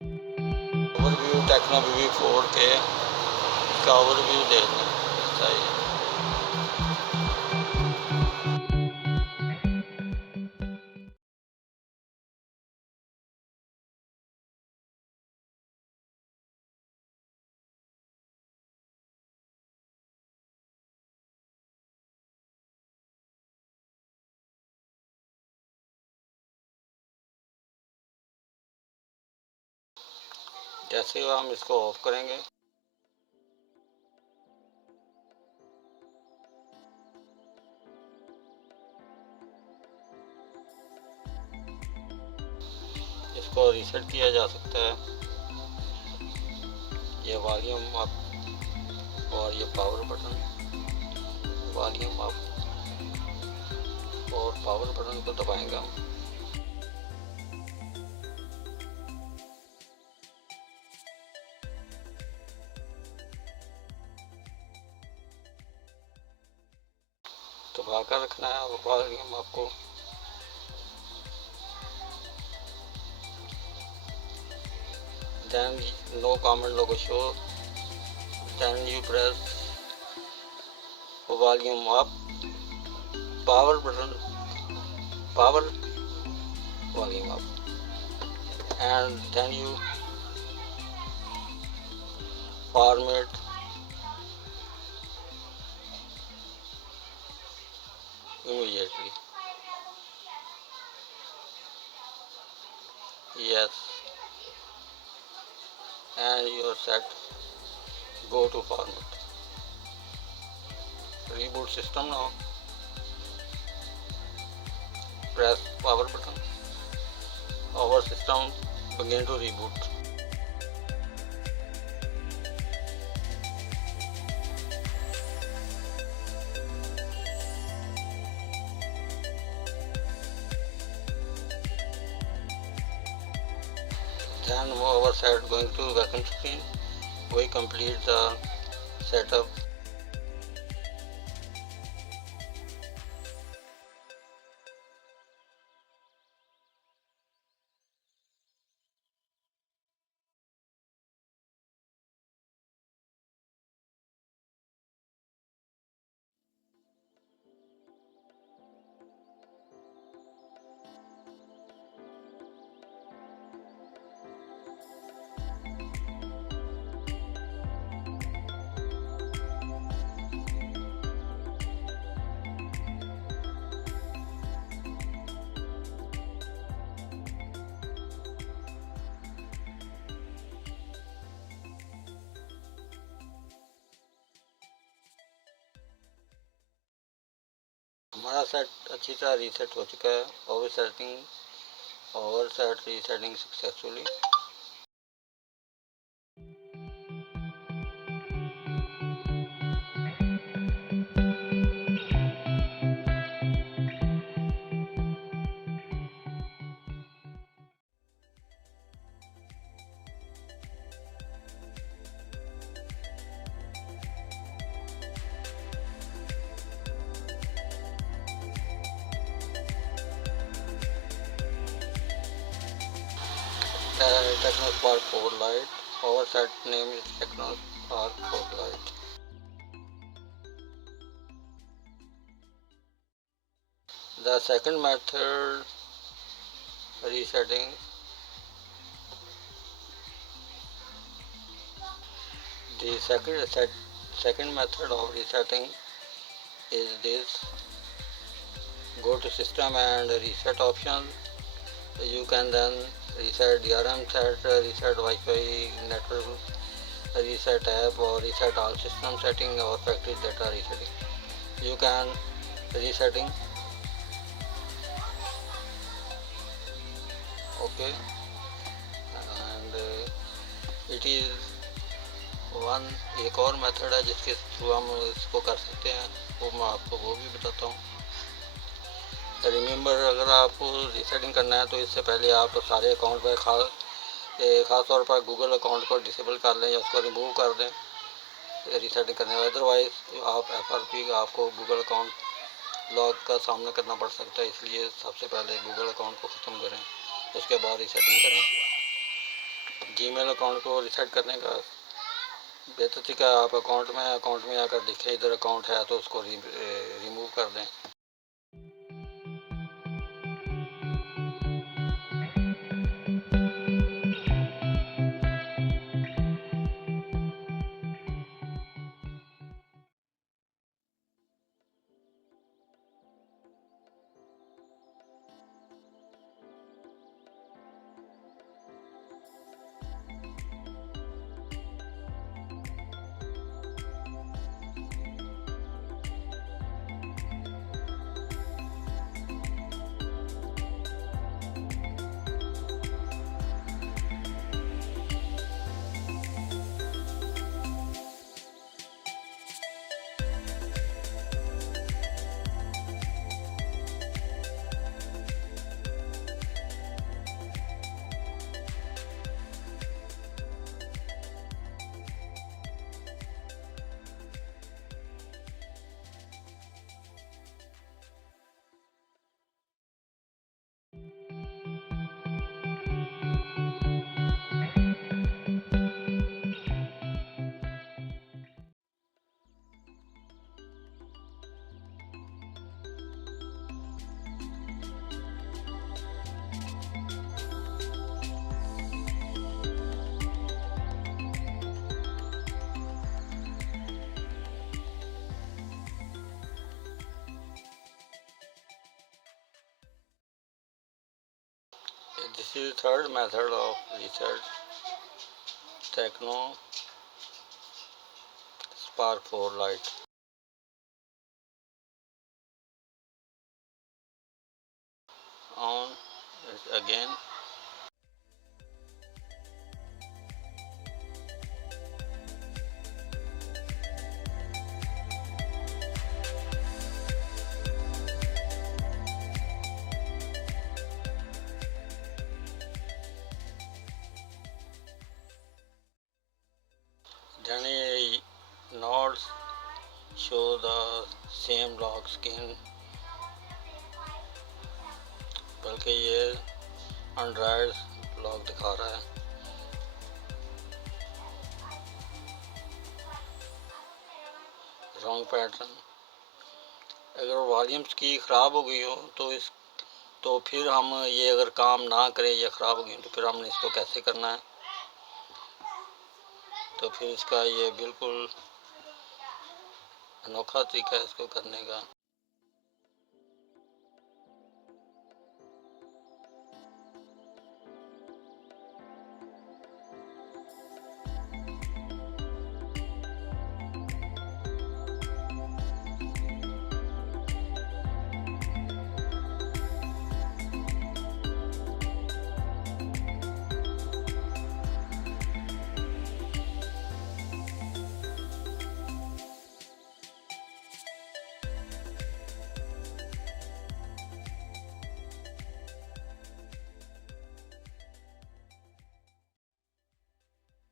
Overview techno BB4K का ओवरव्यू देखना चाहिए। जैसे हम इसको ऑफ करेंगे इसको रीसेट किया जा सकता है। ये वॉल्यूम अप और ये पावर बटन, वॉल्यूम अप और पावर बटन को दबाएंगे हम। दबा कर रखना है वॉल्यूम आपको। Then no comment logo show. Then you press volume up, power button, power, volume up, and then you format immediately. Yes, and you're set. Go to format. Reboot system now. Press power button. Our system begin to reboot. Then our set going to welcome screen. We complete the setup. हमारा सेट अच्छी तरह रीसेट हो चुका है। Over set resetting successfully. Tecno Spark 4 Lite. Our set name is Tecno Spark 4 Lite. The second method resetting. The second method of resetting is this. Go to system and reset option. You can then reset DRM set, reset Wi-Fi network, reset app, or reset all system setting or factory data resetting. You can resetting. Okay, and it is one एक और मेथड है जिसके थ्रू हम इसको कर सकते हैं, वो मैं आपको वो भी बताता हूँ। रिमेंबर, अगर आपको रीसेटिंग करना है तो इससे पहले आप सारे अकाउंट पर ख़ास तौर पर गूगल अकाउंट को डिसेबल कर लें या उसको रिमूव कर दें रीसेटिंग करने में। अदरवाइज़ आप FRP आपको गूगल अकाउंट लॉग का सामना करना पड़ सकता है, इसलिए सबसे पहले गूगल अकाउंट को ख़त्म करें, उसके बाद रीसेटिंग करें। जीमेल अकाउंट को रिसेट करने का बेहतर तरीका, आप अकाउंट में आकर देखें इधर अकाउंट है तो उसको रिमूव कर दें। This is the third method of Reset Tecno Spark 4 Lite. On it again. Then a nodes show the same lock skin, बल्कि ये एंड्रॉयड लॉक दिखा रहा है। Wrong pattern. अगर वॉल्यूम्स की ख़राब हो गई हो तो फिर हम ये अगर काम ना करें या ख़राब हो गई तो फिर हमने इसको कैसे करना है, तो फिर इसका ये बिल्कुल अनोखा तरीका है इसको करने का।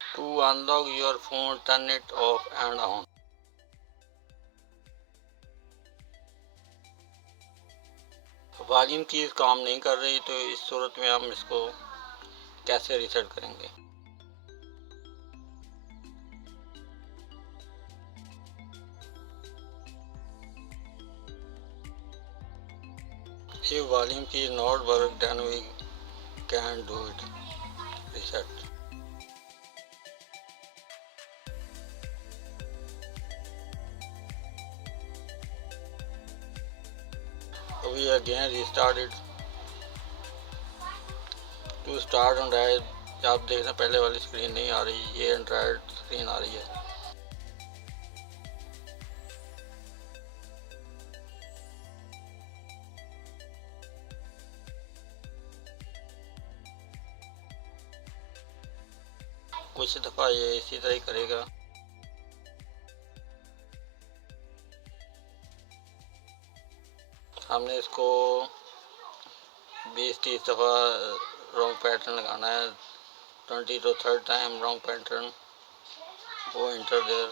To unlock your phone, turn it off and on. Volume की काम नहीं कर रही तो इस सूरत में हम इसको कैसे रीसेट करेंगे। If volume key is not work, then we can do it reset. We again restart it. To start Android, आप देख रहे हैं पहले वाली स्क्रीन नहीं आ रही, ये एंड्रॉयड स्क्रीन आ रही है। कुछ दफ़ा ये इसी तरह ही करेगा। हमने इसको 20-30 दफ़ा रॉन्ग पैटर्न लगाना है। 20 to 3rd time wrong pattern, वो enter there.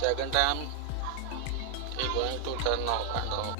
second time he is going to turn off and off.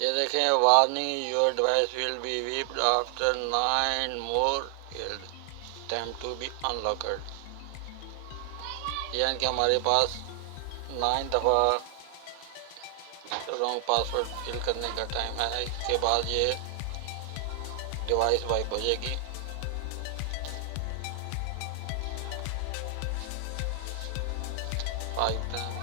ये देखें warning your device will be wiped after 9 more time to be unlocked. यानी कि हमारे पास 9 दफ़ा wrong password fill करने का टाइम है, इसके बाद ये डिवाइस वाइप हो जाएगी। 5 time.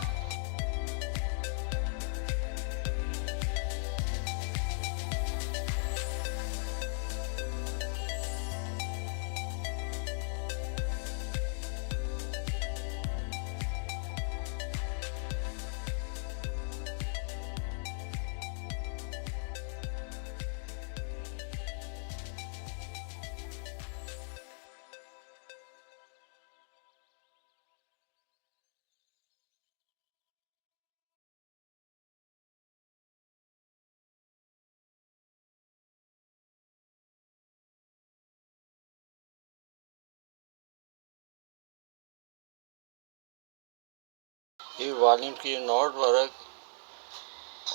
If volume key not work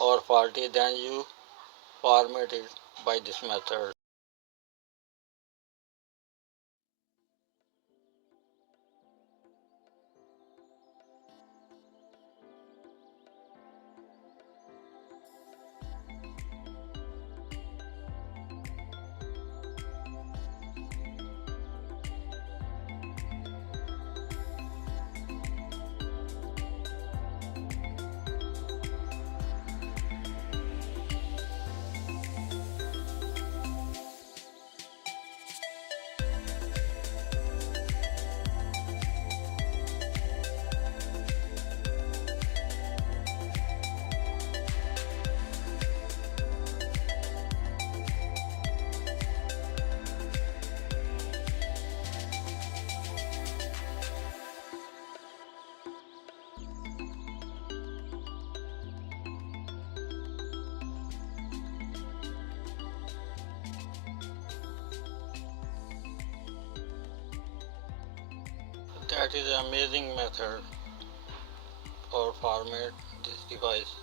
or faulty, then you format it by this method. That is an amazing method for format this device.